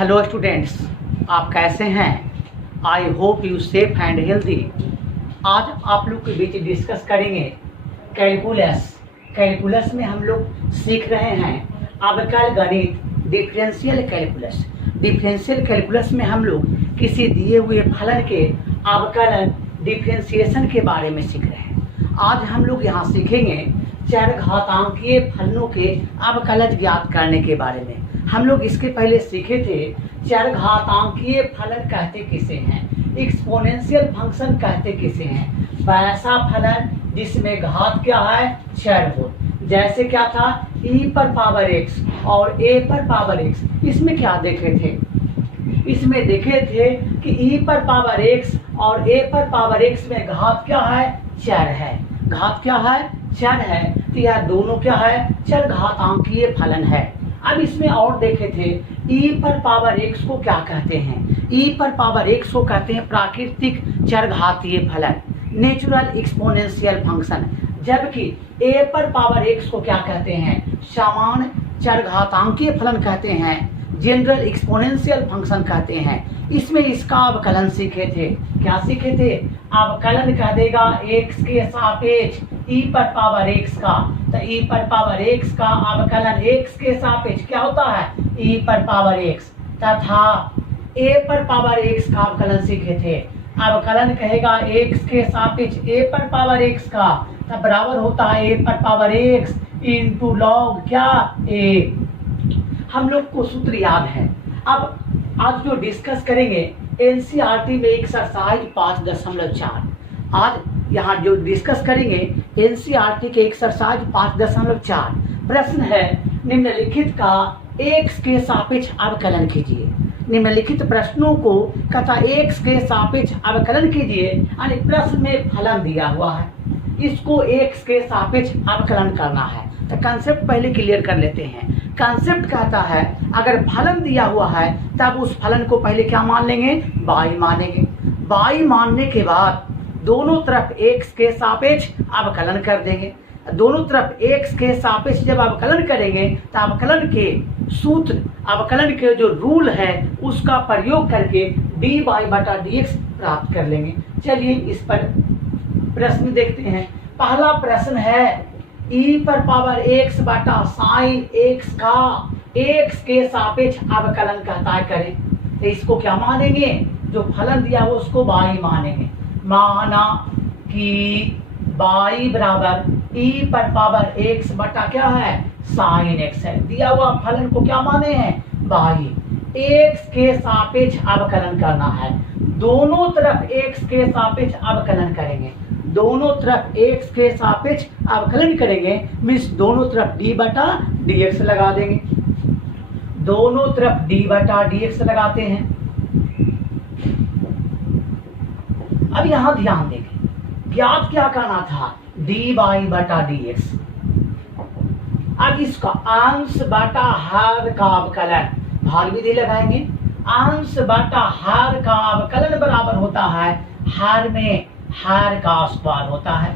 Hello students, आप कैसे हैं? I hope you safe and healthy. आज आप लोग के बीच डिस्कस करेंगे कैलकुलस। कैलकुलस में हम लोग सीख रहे हैं अवकल गणित, डिफरेंशियल कैलकुलस। डिफरेंशियल कैलकुलस में हम लोग किसी दिए हुए फलन के अवकलन, डिफरेंशिएशन के बारे में सीख रहे हैं। आज हम लोग यहाँ सीखेंगे चरघातांकीय फलनों के अवकलज ज्ञात करने के बारे में। हम लोग इसके पहले सीखे थे चरघातांकीय फलन कहते किसे हैं, एक्सपोनेंशियल फंक्शन कहते किसे हैं। वैसा फलन जिसमें घात क्या है, चर हो। जैसे क्या था, e पर पावर x और a पर पावर x। इसमें क्या देखे थे? इसमें देखे थे कि e पर पावर x और a पर पावर x में घात क्या है, चर है। घात क्या है, चर है। तो यह दोनों क्या है, चरघातांकीय फलन है। अब इसमें और देखे थे e पर पावर x को क्या कहते हैं। e पर पावर x को कहते हैं प्राकृतिक चरघातीय फलन, नेचुरल एक्सपोनेंशियल फंक्शन। जबकि a पर पावर x को क्या कहते हैं, सामान्य चरघातांकीय फलन कहते हैं, जनरल एक्सपोनेंशियल फंक्शन कहते हैं। इसमें इसका अवकलन सीखे थे। क्या सीखे थे? अवकलन कह देगा x के सापेक्ष e पर पावर x का। तो e पर पावर x का अवकलन x के सापेक्ष क्या होता है, e पर पावर x, तथा a पर पावर x का अवकलन सीखे थे। अवकलन कहेगा x के सापेक्ष a पर पावर x का, तब बराबर होता है a पर पावर x इंटू लॉग क्या, a। हम लोग को सूत्र याद है। अब आज जो डिस्कस करेंगे एनसीईआरटी में एक्सरसाइज 5.4। आज यहाँ जो डिस्कस करेंगे एनसीईआरटी के एक्सरसाइज 5.4। प्रश्न है, निम्नलिखित का x के सापेक्ष अवकलन कीजिए। निम्नलिखित प्रश्नों को कथा x के सापेक्ष अवकलन कीजिए। यानी प्रश्न में फलन दिया हुआ है, इसको x के सापेक्ष अवकलन करना है। तो कंसेप्ट पहले क्लियर कर लेते हैं। कंसेप्ट कहता है अगर फलन दिया हुआ है तब उस फलन को पहले क्या मान लेंगे, y मानेंगे। y मानने के बाद दोनों तरफ x के सापेक्ष अवकलन कर देंगे। दोनों तरफ x के सापेक्ष जब अवकलन करेंगे तो अवकलन के सूत्र, अवकलन के जो रूल है उसका प्रयोग करके dy/dx प्राप्त कर लेंगे। चलिए इस पर प्रश्न देखते हैं। पहला प्रश्न है e पर पावर x बटा साइन x का x के सापेक्ष अवकलन कहता है करें। तो इसको क्या मानेंगे, जो फलन दिया हो उसको y मानेंगे। माना कि y बराबर e पर पावर x बटा क्या है, साइन x है। दिया हुआ फलन को क्या माने हैं, y। x के सापेक्ष अवकलन करना है। दोनों तरफ x के सापेक्ष अवकलन करेंगे। दोनों तरफ x के सापेक्ष अवकलन करेंगे मीन्स दोनों तरफ d/dx लगा देंगे। दोनों तरफ d/dx लगाते हैं। अब यहां ध्यान देंगे, ज्ञात क्या करना था, dy/dx। अब इसका अंश बटा हर का अवकलन, भाग विधि लगाएंगे। अंश बटा हर का अवकलन बराबर होता है हर में हर का स्क्वायर होता है।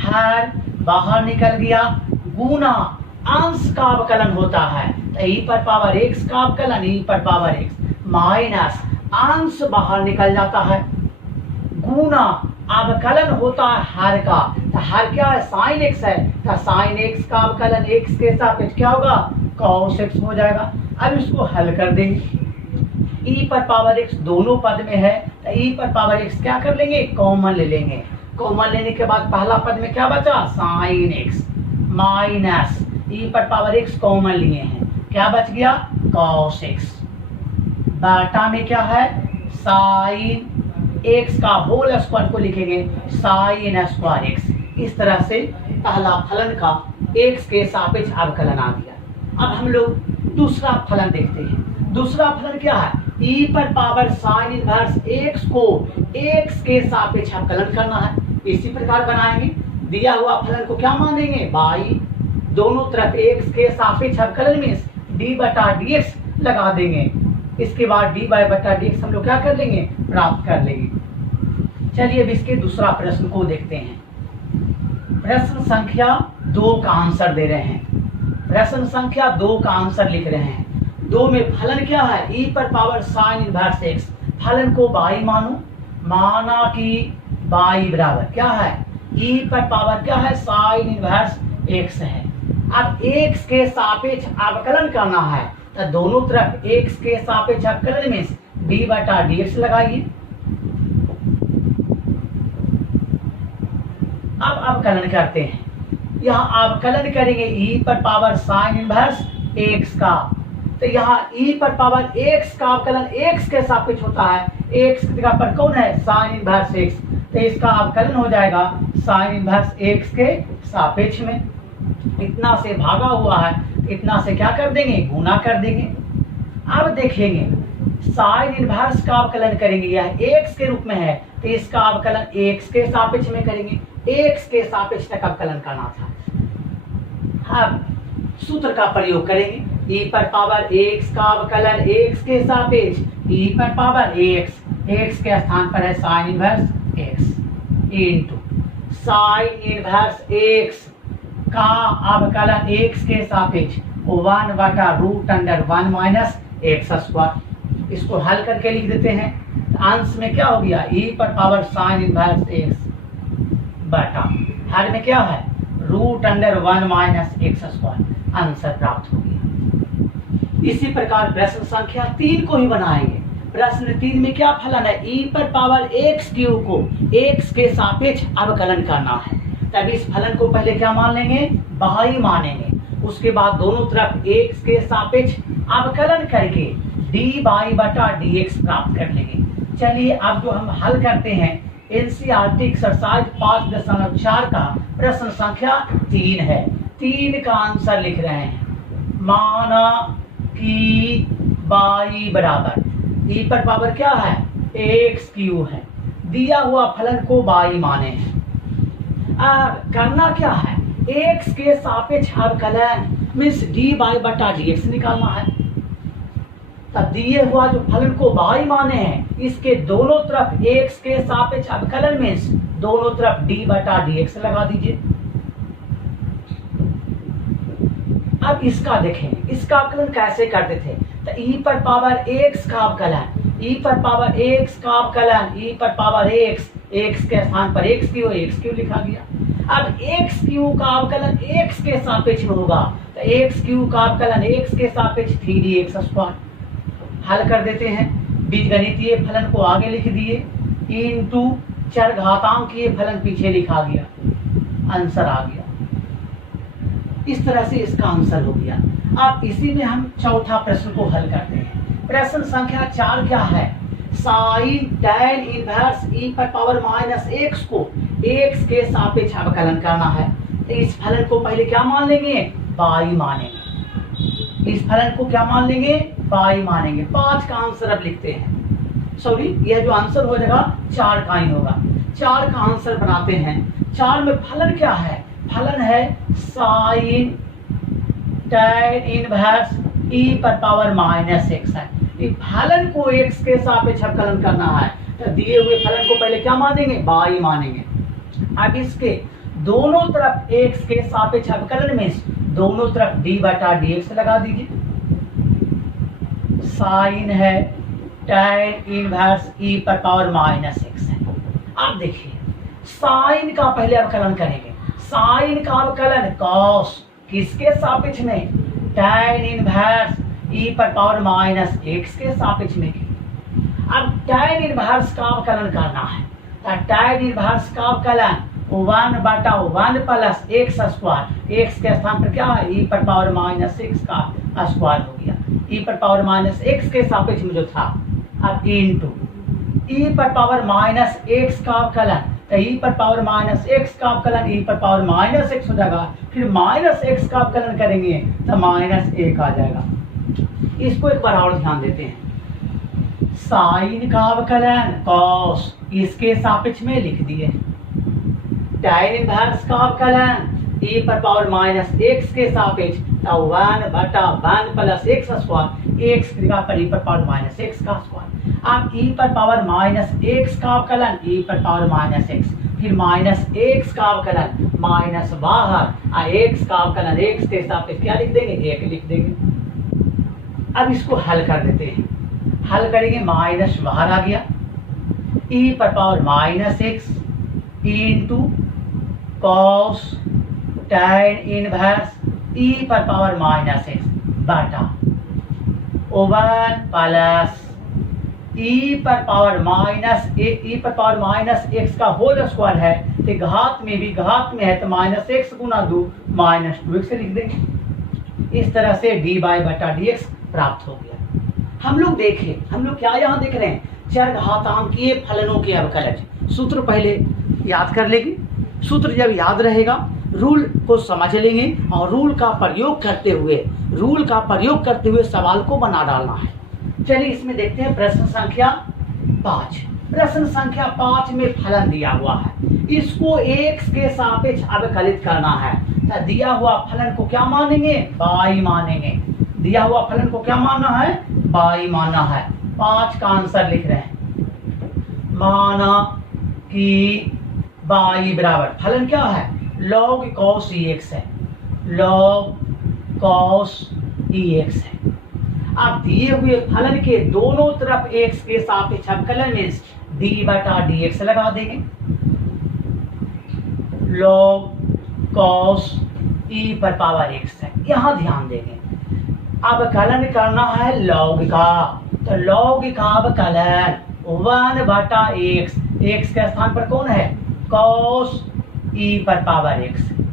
हर बाहर निकल गया, गुना अंश का अवकलन होता है। तो e पर पावर x का अवकलन e पर पावर x माइनस अंश बाहर निकल जाता है, गुना अवकलन होता है हर का। तो हर क्या है, साइन x है। तो साइन x का अवकलन x के सापेक्ष क्या होगा, cos x हो जाएगा। अब इसको हल कर देंगे। e पर पावर x दोनों पद में है तो e पर पावर x क्या कर लेंगे, कॉमन ले लेंगे। कॉमन लेने के बाद पहला पद में क्या बचा, साइन x माइनस e पर पावर x कॉमन लिए हैं, क्या बच गया, cos x। बटा में क्या है, साइन x का होल स्क्वायर को लिखेंगे साइन स्क्वायर x। इस तरह से पहला फलन का x के सापेक्ष अवकलन आ गया। अब हम लोग दूसरा फलन देखते हैं। दूसरा फलन क्या है, e पर पावर साइन इनवर्स x को x के सापेक्ष अवकलन करना है। इसी प्रकार बनाएंगे। दिया हुआ फलन को क्या मानेंगे, y। दोनों तरफ x के सापेक्ष अवकलन में d/dx लगा देंगे। इसके बाद dy/dx हम लोग क्या कर लेंगे, प्राप्त कर लेंगे। चलिए अब इसके दूसरा प्रश्न को देखते हैं। प्रश्न संख्या 2 का आंसर दे रहे हैं। प्रश्न संख्या 2 का आंसर लिख रहे हैं। दो में फलन क्या है, e पर पावर साइन इनवर्स x। फलन को y मानो, माना कि y बराबर क्या है, e पर पावर क्या है, साइन इनवर्स x है। अब x के सापेक्ष अवकलन करना है, तो दोनों तरफ x के सापेक्ष अवकलन में d बटा dx लगाइए। अब अवकलन करते हैं, यहाँ अवकलन करेंगे e पर पावर साइन इनवर्स x का, तो यहाँ e पर पावर x का अवकलन x के सापेक्ष होता है, x की जगह पर कौन है, साइन इनवर्स x, तो इसका अवकलन हो जाएगा साइन इनवर्स x के सापेक्ष में। इतना से भागा हुआ है, इतना से क्या कर देंगे, गुना कर देंगे। अब देखेंगे साइन इनवर्स का अवकलन करेंगे, यह x के रूप में है, तो इसका अवकलन x के सापेक्ष में करेंगे, x के सापेक्ष तक अवकलन करना था। अब सूत्र का प्रयोग करेंगे, e पर पावर x का अवकलन x के सापेक्ष, e पर पावर x के स्थान पर है sine inverse x into sine inverse x का अवकलन x के सापेक्ष 1 बटा root under 1 minus x square. इसको हल करके लिख देते हैं, अंश में क्या हो गया, e पर पावर साइन इनवर्स x बटा हर में क्या है, root under 1 minus x square. Answer प्राप्त हो गया। इसी प्रकार प्रश्न संख्या 3 को ही बनाएंगे। प्रश्न 3 में क्या फलन है, e पर पावर x क्यूब को x के सापेक्ष अवकलन करना है। तब इस फलन को पहले क्या मान लेंगे, y मानेंगे, उसके बाद दोनों तरफ x के सापेक्ष अवकलन करके dy बटा dx प्राप्त कर लेंगे। चलिए अब जो हम हल करते हैं एनसीईआरटी एक्सरसाइज 5.4 का प्रश्न संख्या 3 है। 3 का आंसर लिख रहे हैं, माना कि y बराबर e पर पावर क्या है, x क्यूब है, दिया हुआ फलन को y माने हैं। अब करना क्या है, x के सापेक्ष अवकलन मीन्स dy बटा dx निकालना है। तब दिए हुआ जो फलन को y माने हैं, इसके दोनों तरफ x के सापेक्ष अवकलन मीन्स दोनों तरफ d बटा dx लगा दीजिए। अब इसका देखें, इसका अवकलन कैसे करते थे, तो e पर पावर x का अवकलन, e पर पावर x का अवकलन, e पर पावर x के स्थान पर x क्यू लिखा गया। अब x क्यू का अवकलन x के सापेक्ष में होगा, तो x क्यू का अवकलन x के सापेक्ष 3dx स्क्वायर। हल कर देते हैं, बीजगणितीय फलन को आगे लिख दिए, इनटू चरघातांकीय फलन पीछे लिखा गया, आंसर आ गया। इस तरह से इसका आंसर हो गया। अब इसी में हम चौथा प्रश्न को हल करते हैं। प्रश्न संख्या 4 क्या है, साइन tan इनवर्स e पर पावर माइनस x को x के सापेक्ष अवकलन करना है। तो इस फलन को पहले क्या मान लेंगे, y मानेंगे। इस फलन को क्या मान लेंगे, y मानेंगे। 5 का आंसर अब लिखते हैं, सॉरी यह जो आंसर हो जाएगा 4 का ही होगा। 4 का आंसर बनाते हैं। 4 में फलन क्या है, फलन है साइन tan इनवर्स e पर पावर माइनस x है। इस फलन को x के सापेक्ष अवकलन करना है, तो दिए हुए फलन को पहले क्या मानेंगे, y मानेंगे। अब इसके दोनों तरफ x के सापेक्ष अवकलन में दोनों तरफ d बटा dx लगा दीजिए। साइन है tan इनवर्स e पर पावर माइनस x है। अब देखिए साइन का पहले अवकलन करेंगे, साइन का अवकलन cos किसके सापेक्ष में, tan इनवर्स e पर पावर माइनस x के सापेक्ष में। अब tan इनवर्स का अवकलन करना है, तो tan इनवर्स का अवकलन 1 बटा 1 प्लस x स्क्वायर, x के स्थान पर क्या है, e पर पावर माइनस x का स्क्वायर हो गया, e पर पावर माइनस x के सापेक्ष में जो था। अब इनटू e पर पावर माइनस x का अवकलन, तो e पर पावर माइनस x का अवकलन e पर पावर माइनस x हो जाएगा, फिर माइनस x का अवकलन करेंगे तो माइनस 1 आ जाएगा। इसको एक बार और ध्यान देते हैं, साइन का अवकलन cos इसके सापेक्ष में लिख दिए, tan इनवर्स का अवकलन e पर पावर माइनस x के सापेक्ष 1 बटा 1 प्लस x स्क्वायर, x की जगह पर e पर पावर माइनस x का स्क्वायर। अब e पर पावर माइनस x का अवकलन e पर पावर माइनस x, फिर माइनस x का अवकलन माइनस बाहर x का अवकलन x के सापेक्ष क्या लिख देंगे, 1 लिख देंगे। अब इसको हल कर देते हैं। हल करेंगे, माइनस बाहर आ गया, ई पर power minus x into cos tan inverse ई पर पावर माइनस एक्स बटा ओवन प्लस ई पर पावर माइनस एक्स का होल स्क्वायर है, तो घात में है तो माइनस एक्स गुना 2 माइनस 2x लिख देंगे। इस तरह से dy बटा dx प्राप्त हो गया। हम लोग क्या यहाँ देख रहे हैं, चरघातांकीय फलनों के अवकलज। सूत्र पहले याद कर लेंगे, सूत्र जब याद रहेगा रूल को समझ लेंगे और रूल का प्रयोग करते हुए सवाल को बना डालना है। चलिए इसमें देखते हैं प्रश्न संख्या 5। प्रश्न संख्या 5 में फलन दिया हुआ है, इसको x के सापेक्ष अवकलित करना है। तो दिया हुआ फलन को क्या मानेंगे, y मानेंगे। दिया हुआ फलन को क्या मानना है, y मानना है। 5 का आंसर लिख रहे हैं। माना कि y बराबर फलन क्या है, log cos ex है, log cos ex है। अब दिए हुए फलन के दोनों तरफ x के सापेक्ष अवकलन में d बटा dx लगा देंगे। log cos e पर पावर x है, यहां ध्यान देंगे। अवकलन करना है log का, तो log का अवकलन 1 बटा x के स्थान पर कौन है, cos e पर पावर x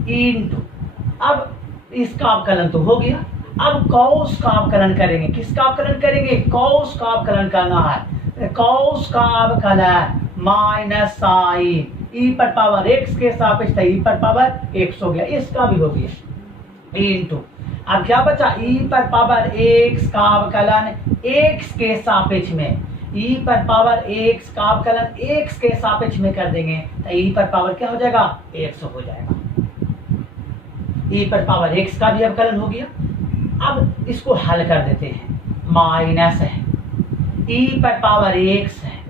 इंटू, अब इसका अवकलन तो हो गया, अब cos का अवकलन करेंगे। किसका अवकलन करेंगे, cos का अवकलन करना है। cos का अवकलन माइनस साइन e पर पावर x के सापेक्ष e पर पावर x हो गया, इसका भी हो गया इंटू, अब क्या बचा, e पर पावर x का अवकलन x के सापेक्ष में, e पर पावर x का अवकलन x के सापेक्ष में कर देंगे तो e पर पावर क्या हो जाएगा, x हो जाएगा। e पर पावर x का भी अवकलन हो गया। अब इसको हल कर देते हैं, माइनस है e पर पावर x है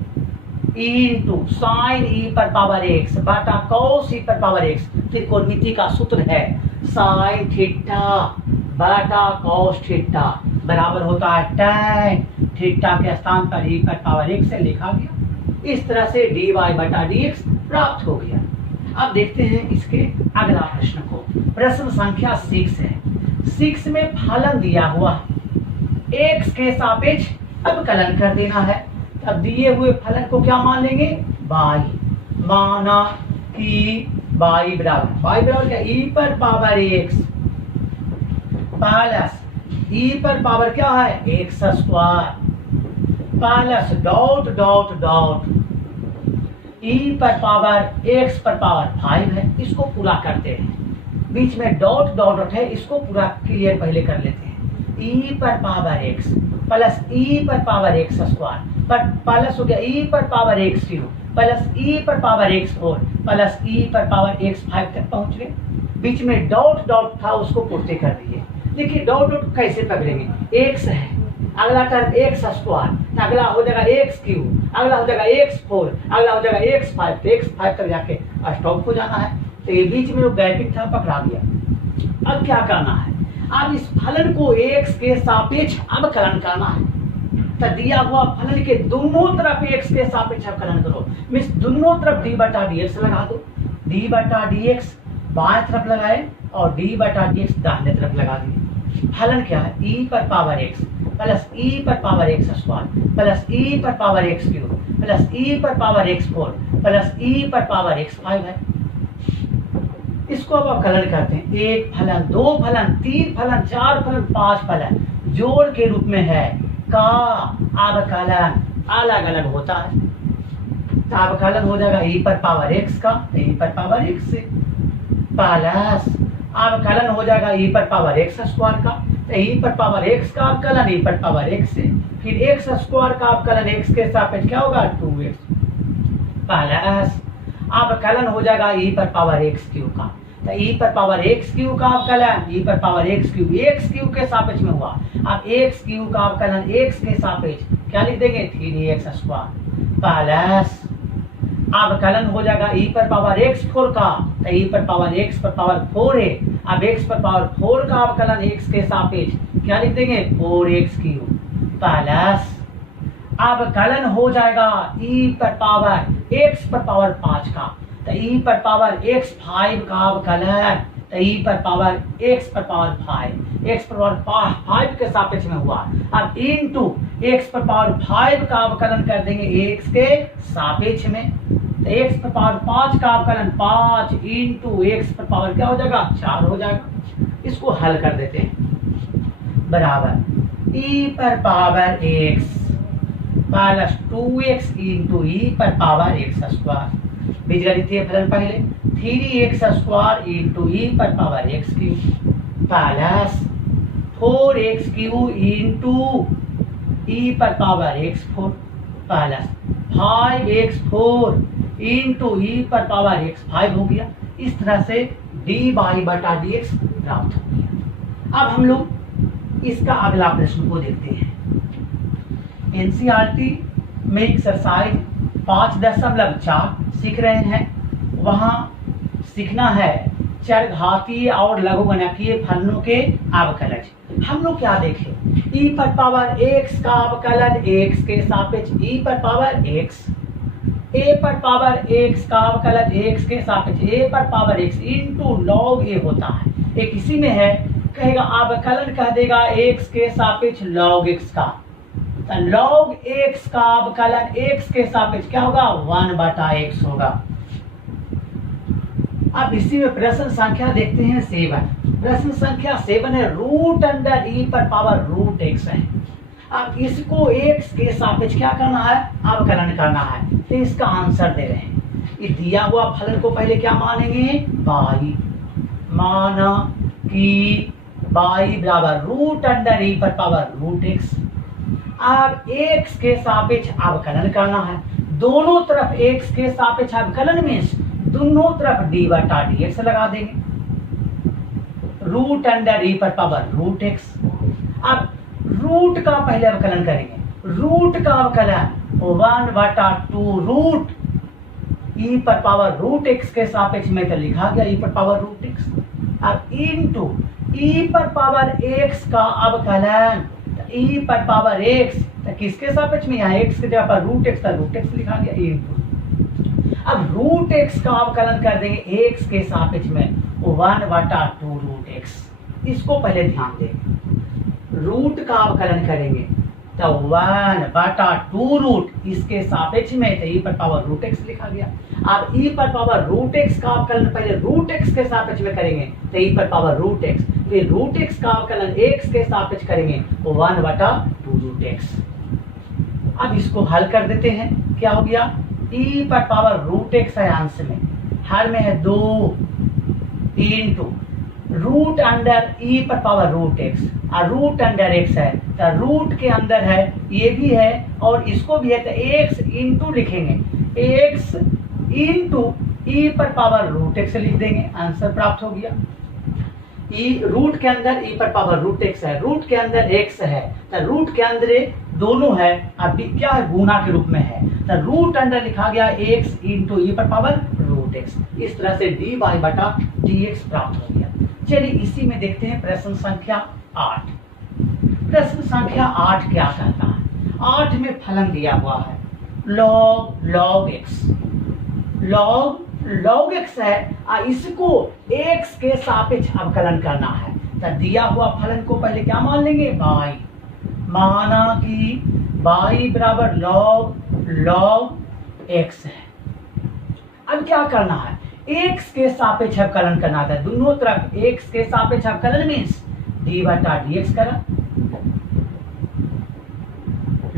इंटू साइन e पर पावर x बटा cos e पर पावर x। त्रिकोणमिति का सूत्र है साइन थीटा बटा cos थीटा बराबर होता है tan थीटा के स्थान पर e पर पावर x से लिखा गया। इस तरह से dy बटा dx प्राप्त हो गया। अब देखते हैं इसके अगला प्रश्न को। प्रश्न संख्या 6 है। 6 में फलन दिया हुआ x के सापेक्ष अवकलन कर देना है। अब दिए हुए फलन को क्या मान लेंगे, y। माना कि y बराबर क्या, e पर पावर x प्लस e पर पावर क्या है, x square plus dot dot dot e पर पावर x पर पावर 5 है। इसको पूरा करते हैं, बीच में डॉट डॉट डॉट है, इसको पूरा क्लियर पहले कर लेते हैं। e पर पावर x प्लस e पर पावर x स्क्वायर पर प्लस हो गया e पर power x cube plus e पर पावर x 4 प्लस e पर पावर x 5 तक पहुंच गए। बीच में डॉट डॉट था, उसको पूर्ति कर दिए। देखिए डॉट डॉट कैसे पकड़ेंगे, x है, अगला टर्म x स्क्वायर, अगला हो जाएगा x क्यूब, अगला हो जाएगा x 4, अगला हो जाएगा x 5, तो x 5 तक जाके स्टॉप हो जाना है। तो ये बीच में जो गैपिंग था पकड़ा दिया। अब क्या करना है, अब इस फलन को x के सापेक्ष अवकलन करना है। तो दिया हुआ फलन के दोनों तरफ x के सापेक्ष अवकलन करो, मींस दोनों तरफ d बटा dx लगा दो। d बटा dx बाएं तरफ लगाए और d बटा dx दाहिने तरफ लगा दिए। फलन क्या है, e पर पावर x प्लस e पर power x square plus e पर power x cube plus e पर पावर x 4 प्लस e पर पावर x 5 है। इसको अब अवकलन करते हैं। एक फलन, दो फलन, तीन फलन, चार फलन, पांच फलन जोड़ के रूप में है का अवकलन अलग अलग होता है। तो अवकलन हो जाएगा e पर पावर x का e पर पावर x से प्लस अवकलन हो जाएगा e पर पावर x स्क्वायर का, तो e पर पावर x का अवकलन e पर पावर x से, फिर x स्क्वायर का अवकलन x के सापेक्ष क्या होगा 2x प्लस अवकलन हो जाएगा e पर पावर x क्यूब का, तो e पर पावर x क्यूब का अवकलन e पर पावर x क्यूब के सापेक्ष में हुआ। अब x क्यूब का अवकलन x के सापेक्ष क्या लिख देंगे 3x स्क्वायर प्लस अवकलन हो जाएगा e पर पावर x 4 का, तो e पर पावर x पर पावर 4 है। अब x पर पावर 4 का अवकलन x के सापेक्ष क्या लिख देंगे 4x³ प्लस अब कलन हो जाएगा e पर पावर x पर पावर 5 का, तो e पर पावर x 5 का अवकलन, तो e पर पावर x पर पावर 5, x पर पावर 5 के सापेक्ष में हुआ। अब इनटू x पर पावर 5 का अवकलन कर देंगे x के सापेक्ष में, तो x पर पावर 5 का अवकलन 5 इंटू x पर पावर क्या हो जाएगा 4 हो जाएगा। इसको हल कर देते हैं, बराबर e पर power x plus 2x into e पर पावर x², बीजगणितीय फलन पहले 3x² इंटू ई पर power x³ plus 4x³ into e पर power x4 plus 5x4 into e पर पावर x5 हो गया। इस तरह से dy/dx प्राप्त हो गया। अब हम लोग इसका अगला प्रश्न को देखते हैं। एनसीईआरटी में एक्सरसाइज 5.4 सीख रहे हैं। वहाँ सीखना है चरघातीय और लघुगणकीय फलनों के अवकलज। हम लोग क्या देखें, e पर पावर x का अवकलन x के सापेक्ष e पर पावर x, a पर पावर x का अवकलन x के सापेक्ष a पर power x into log a होता है। एक इसी में है, कहेगा अवकलन कह देगा x के सापेक्ष लॉग x का, तो log x का अवकलन x के सापेक्ष क्या होगा 1/x होगा। अब इसी में प्रश्न संख्या देखते हैं 7। प्रश्न संख्या 7 है रूट अंडर e पर पावर रूट x है। अब इसको x के सापेक्ष क्या करना है अवकलन करना है, तो इसका आंसर दे रहे हैं। ये दिया हुआ फलन को पहले क्या मानेंगे y, माना कि y बराबर रूट अंडर e पर पावर रूट x। अब x के सापेक्ष अवकलन करना है, दोनों तरफ x के सापेक्ष अवकलन में दोनों तरफ dy/dx लगा देंगे, रूट अंडर e पर पावर रूट x। अब रूट का पहले अवकलन करेंगे, रूट का अवकलन 1/2 रूट e पर पावर रूट x के सापेक्ष में तो लिखा गया e पर पावर रूट x। अब इनटू e पर पावर x का अवकलन e पर पावर x, तो किसके सापेक्ष में यहाँ x के जगह पर रूट x था, रूट x लिखा गया इनटू। अब रूट x का अवकलन कर देंगे x के सापेक्ष में 1/2 रूट x। इसको पहले ध्यान दें, रूट का अवकलन करेंगे तो 1/2 रूट इसके सापेक्ष में, तो e पर पावर रूट x लिखा गया। अब e पर पावर रूट x का अवकलन पहले रूट x के सापेक्ष में करेंगे तो e पर पावर रूट x, फिर रूट x का अवकलन x के सापेक्ष करेंगे 1/2 रूट x। अब इसको हल कर देते हैं, क्या हो गया e पर पावर रूट x है अंश में, हर में है 2 इंटू रूट अंडर e पर पावर रूट x, और रूट अंडर x है तो रूट के अंदर है ये भी है और इसको भी है, तो x इंटू लिखेंगे x इंटू e पर पावर रूट x लिख देंगे, आंसर प्राप्त हो गया। रूट के अंदर e पर पावर रूट x है, रूट के अंदर x है, तो रूट के अंदर दोनों है, अब क्या है गुना के रूप में है, तो रूट अंडर लिखा गया x इंटू e पर पावर रूट x। इस तरह से dy/dx प्राप्त हो गया। चलिए इसी में देखते हैं प्रश्न संख्या 8। प्रश्न संख्या 8 क्या कहता है, 8 में फलन दिया हुआ है log x, log x है, इसको x के सापेक्ष अवकलन करना है, तो दिया हुआ फलन को पहले क्या मान लेंगे y, माना कि y बराबर log x है। अब क्या करना है, x के सापेक्ष अवकलन करना था, दोनों तरफ x के सापेक्ष अवकलन मीन्स dy/dx करा,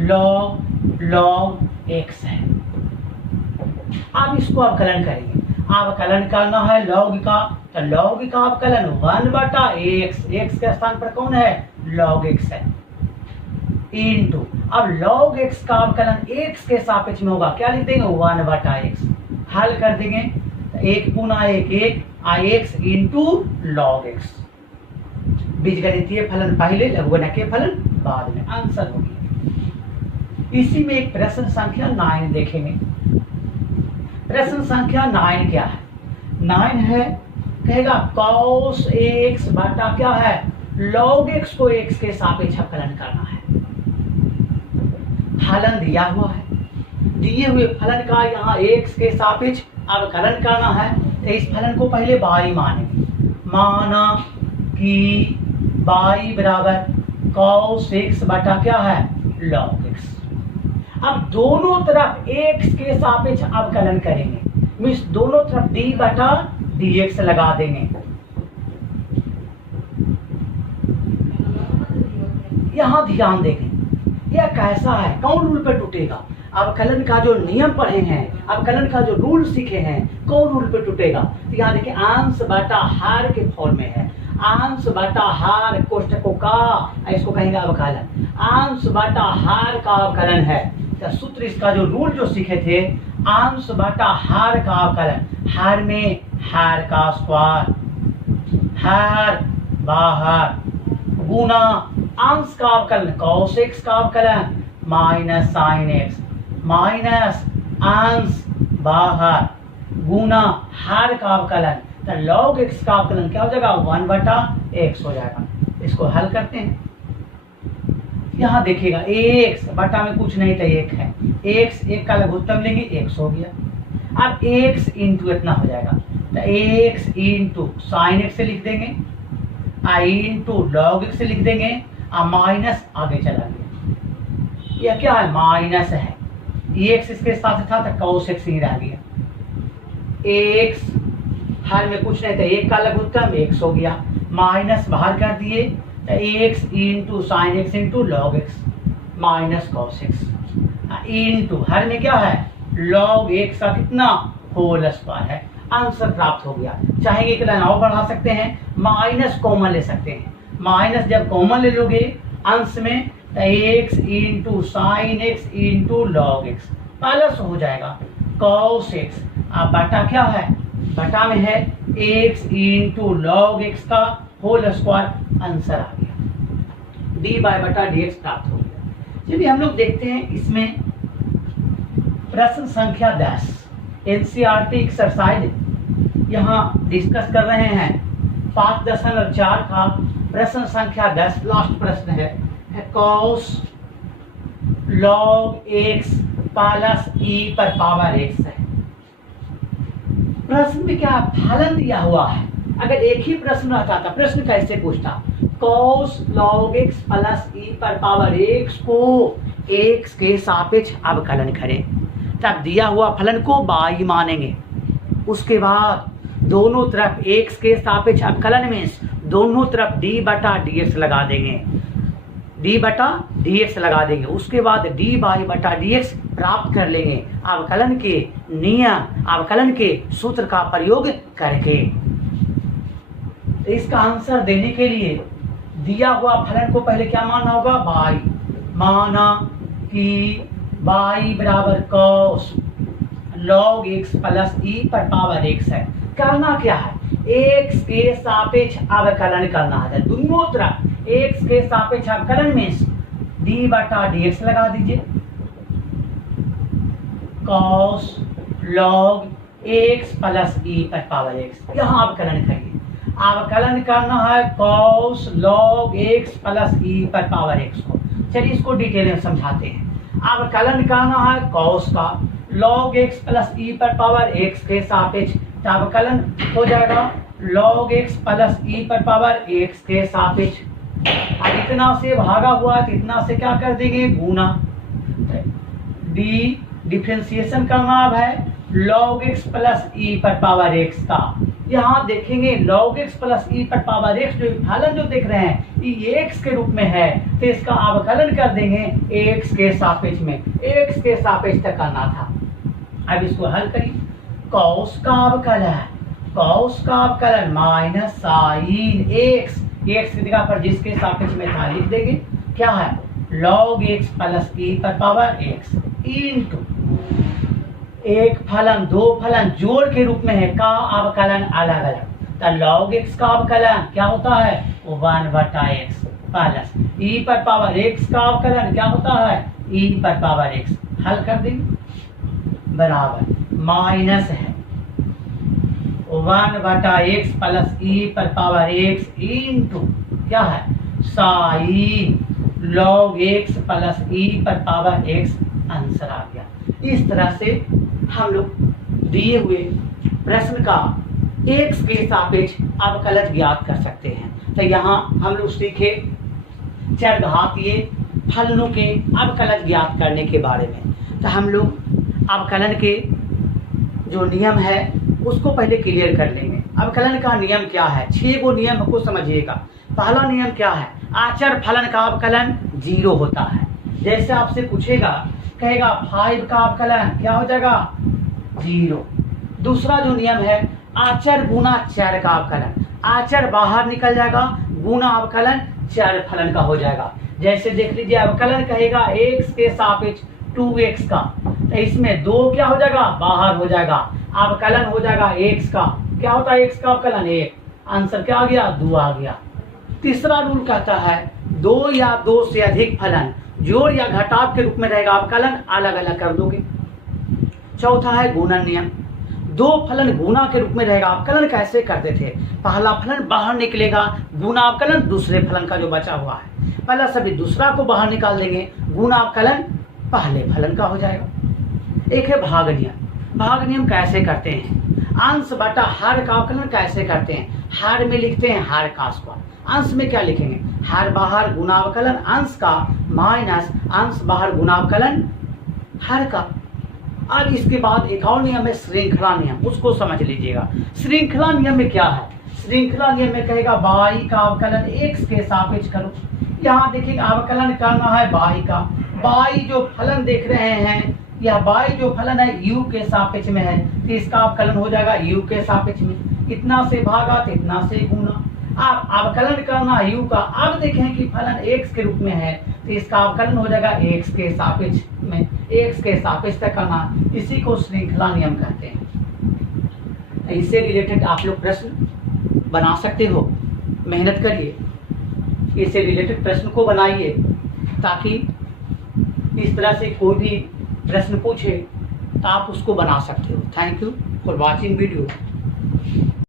log x है। अब इसको अवकलन करेंगे, अवकलन करना है log का, तो log का अवकलन 1/x, x के स्थान पर कौन है log x है, इंटू अब log x का अवकलन x के सापेक्ष में होगा, क्या लिख देंगे 1/x, हल कर देंगे तो 1 गुना 1 x इंटू log x। बीजगणितीय फलन पहले, लघुगणकीय फलन बाद में, आंसर हो गया। इसी में एक प्रश्न संख्या 9 देखेंगे। प्रश्न संख्या 9 क्या है, 9 है, कहेगा cos x बटा क्या है लॉग एक्स को एक्स के सापेक्ष अवकलन करना है। फलन दिया हुआ है, दिए हुए फलन का यहाँ एक्स के सापेक्ष अवकलन करना है, तो इस फलन को पहले y मानेंगे। माना कि y बराबर cos x बटा क्या है, log x। अब दोनों तरफ x के सापेक्ष अवकलन करेंगे, मीन्स दोनों तरफ d बटा dx लगा देंगे। यहां ध्यान देंगे यह कैसा है, कौन रूल पे टूटेगा। अवकलन का जो नियम पढ़े हैं, अवकलन का जो रूल सीखे हैं, कौन रूल पे टूटेगा। तो यहाँ देखिए अंश बटा हार के फॉर्म में है, अंश बटा हार कोष्ठकों का, इसको कहेंगे अवकलन। अंश बटा हार का अवकलन है, तो सूत्र इसका जो रूल जो सीखे थे, अंश बटा हार का अवकलन। हार में हार का स्क्वायर, हार बाहर, गुना अंश का अवकलन cos x का अवकलन माइनस sin x, माइनस अंश बाहर गुना हार का अवकलन, तो log x का अवकलन क्या हो जाएगा, 1 बटा x हो जाएगा। इसको हल करते हैं। यहाँ देखिएगा x बटा में कुछ नहीं था, एक है, x एक का लघुत्तम लेंगे, x हो गया। अब x इंटू इतना हो जाएगा, तो x इंटू साइन x से लिख देंगे, आई इंटू लॉग x से लिख देंगे, माइनस आगे चला गया। यह क्या है, माइनस है, x इसके साथ था तो cos x ही रह गया। x हर में कुछ नहीं था, एक का लघुत्तम x हो गया, माइनस बाहर कर दिए, तो x into sine x into log x minus cos x into हर में क्या है, log x का कितना, होल स्क्वायर है। आंसर प्राप्त हो गया। चाहेंगे एक लाइन और बढ़ा सकते हैं, माइनस कॉमन ले सकते हैं। माइनस जब कॉमन ले लोगे अंश में, तो x into sine x into log x plus हो जाएगा cos x। अब बटा क्या है, बटा में है x इंटू लॉग x का होल स्क्वायर, आंसर आ गया, dy बटा dx प्राप्त हो गया। चलिए हम लोग देखते हैं इसमें प्रश्न संख्या 10 एनसीईआरटी एक्सरसाइज यहाँ डिस्कस कर रहे हैं। 5.4 का प्रश्न संख्या 10 लास्ट प्रश्न है cos log x plus e पर पावर x है। प्रश्न में क्या फलन दिया हुआ है, अगर एक ही प्रश्न रहता था प्रश्न कैसे पूछता, cos log x plus e पर पावर x को x के सापेक्ष अवकलन करें, तब दिया हुआ फलन को y मानेंगे। उसके बाद दोनों तरफ x के सापेक्ष अवकलन में दोनों तरफ d बटा dx लगा देंगे, d बटा dx लगा देंगे। उसके बाद dy बटा dx प्राप्त कर लेंगे अवकलन के नियम, अवकलन के सूत्र का प्रयोग करके। इसका आंसर देने के लिए दिया हुआ फलन को पहले क्या मानना होगा, y। माना कि y बराबर cos log x plus e पर पावर x है। करना क्या है, x के सापेक्ष अवकलन करना है, दोनों तरफ x के सापेक्ष अवकलन में d बटा dx लगा दीजिए, cos log x plus e पर पावर x। यहाँ अवकलन करिए, अवकलन करना है cos log x plus e पर पावर x को। चलिए इसको डिटेल में समझाते हैं। अवकलन करना है cos का log x प्लस e पर पावर x के सापेक्ष, तो अवकलन हो जाएगा log x प्लस e पर पावर x के सापेक्ष। अब इतना से भागा हुआ है तो इतना से क्या कर देंगे, गुना। डी डिफरेंशिएशन करना अब है log x प्लस e पर पावर x का। यहाँ देखेंगे log x प्लस e पर पावर x जो फलन जो देख रहे हैं ये x के रूप में है, तो इसका अवकलन कर देंगे x के सापेक्ष में, x के सापेक्ष तक करना था। अब इसको हल करिए, cos का अवकलन, cos का अवकलन माइनस साइन x, x की जगह पर जिसके सापेक्ष में था लिख देंगे, क्या है log x प्लस e पर पावर x इंटू एक फलन दो फलन जोड़ के रूप में है का अवकलन अलग अलग, तो log x का अवकलन क्या होता है, 1 बटा x प्लस e पर पावर x का अवकलन क्या होता है, e पर पावर x। हल कर देंगे, बराबर माइनस है 1 बटा x प्लस e पर पावर x इंटू क्या है, sine log x plus e पर पावर x आंसर आ गया। इस तरह से हम लोग दिए हुए प्रश्न का x के सापेक्ष अवकलज ज्ञात कर सकते हैं। तो यहाँ हम लोग सीखे चरघातीय फलनों के अवकलज ज्ञात करने के बारे में। तो हम लोग अवकलन के जो नियम है उसको पहले क्लियर कर लेंगे। अवकलन का नियम क्या है, 6 गो नियम को समझिएगा। पहला नियम क्या है, आचर फलन का अवकलन 0 होता है। जैसे आपसे पूछेगा, कहेगा 5 का अवकलन क्या हो जाएगा, 0। दूसरा जो नियम है, आचर गुना चर का अवकलन, आचर बाहर निकल जाएगा, गुना अवकलन चर फलन का हो जाएगा। जैसे देख लीजिए, अवकलन कहेगा x के सापेक्ष 2x का, तो इसमें 2 क्या हो जाएगा, बाहर हो जाएगा, अवकलन हो जाएगा x का। क्या होता है x का अवकलन, 1। आंसर क्या आ गया, 2 आ गया। तीसरा रूल कहता है 2 या 2 से अधिक फलन जोड़ या घटाव के रूप में रहेगा, अवकलन अलग अलग कर दोगे। चौथा है गुणन नियम, 2 फलन गुना के रूप में रहेगा, अवकलन कैसे करते थे, पहला फलन बाहर निकलेगा, गुना अवकलन दूसरे फलन का जो बचा हुआ है, पहला सभी दूसरा को बाहर निकाल देंगे, गुना अवकलन पहले फलन का हो जाएगा। एक है भाग नियम, भाग नियम कैसे करते हैं, अंश बटा हर का अवकलन कैसे करते हैं, हर में लिखते हैं हर का स्क्वायर, अंश में क्या लिखेंगे, हर बाहर गुना अवकलन अंश का माइनस अंश बाहर गुना अवकलन हर का। अब इसके बाद एक और नियम है श्रृंखला नियम, उसको समझ लीजिएगा। श्रृंखला नियम में क्या है, श्रृंखला नियम में कहेगा y का अवकलन x के सापेक्ष करो। यहाँ देखिए अवकलन करना है y का, y जो फलन देख रहे हैं, यह y जो फलन है u के सापेक्ष में है, तो इसका अवकलन हो जाएगा u के सापेक्ष में, इतना से भागा तो इतना से गुना। अब अवकलन करना u का, अब देखें कि फलन x के रूप में है, तो इसका अवकलन हो जाएगा x के सापेक्ष में, x के सापेक्ष तक करना, इसी को श्रृंखला नियम कहते हैं। इससे रिलेटेड आप लोग प्रश्न बना सकते हो, मेहनत करिए, इससे रिलेटेड प्रश्न को बनाइए, ताकि इस तरह से कोई भी प्रश्न पूछे तो आप उसको बना सकते हो। Thank you for watching video.